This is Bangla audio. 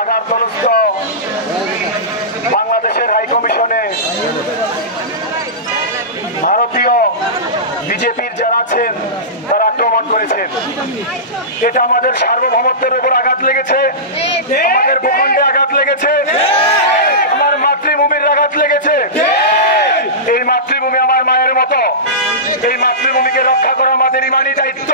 আঘাতগ্রস্ত বাংলাদেশের হাই কমিশনে ভারতীয় বিজেপির যারা আছেন তারা আক্রমণ করেছেন। এটা আমাদের সার্বভৌমত্বের উপর আঘাত লেগেছে, আমাদের ভূখণ্ডে আঘাত লেগেছে, আমার মাতৃভূমির আঘাত লেগেছে। এই মাতৃভূমি আমার মায়ের মতো, এই মাতৃভূমিকে রক্ষা করা আমাদের ইমানি দায়িত্ব।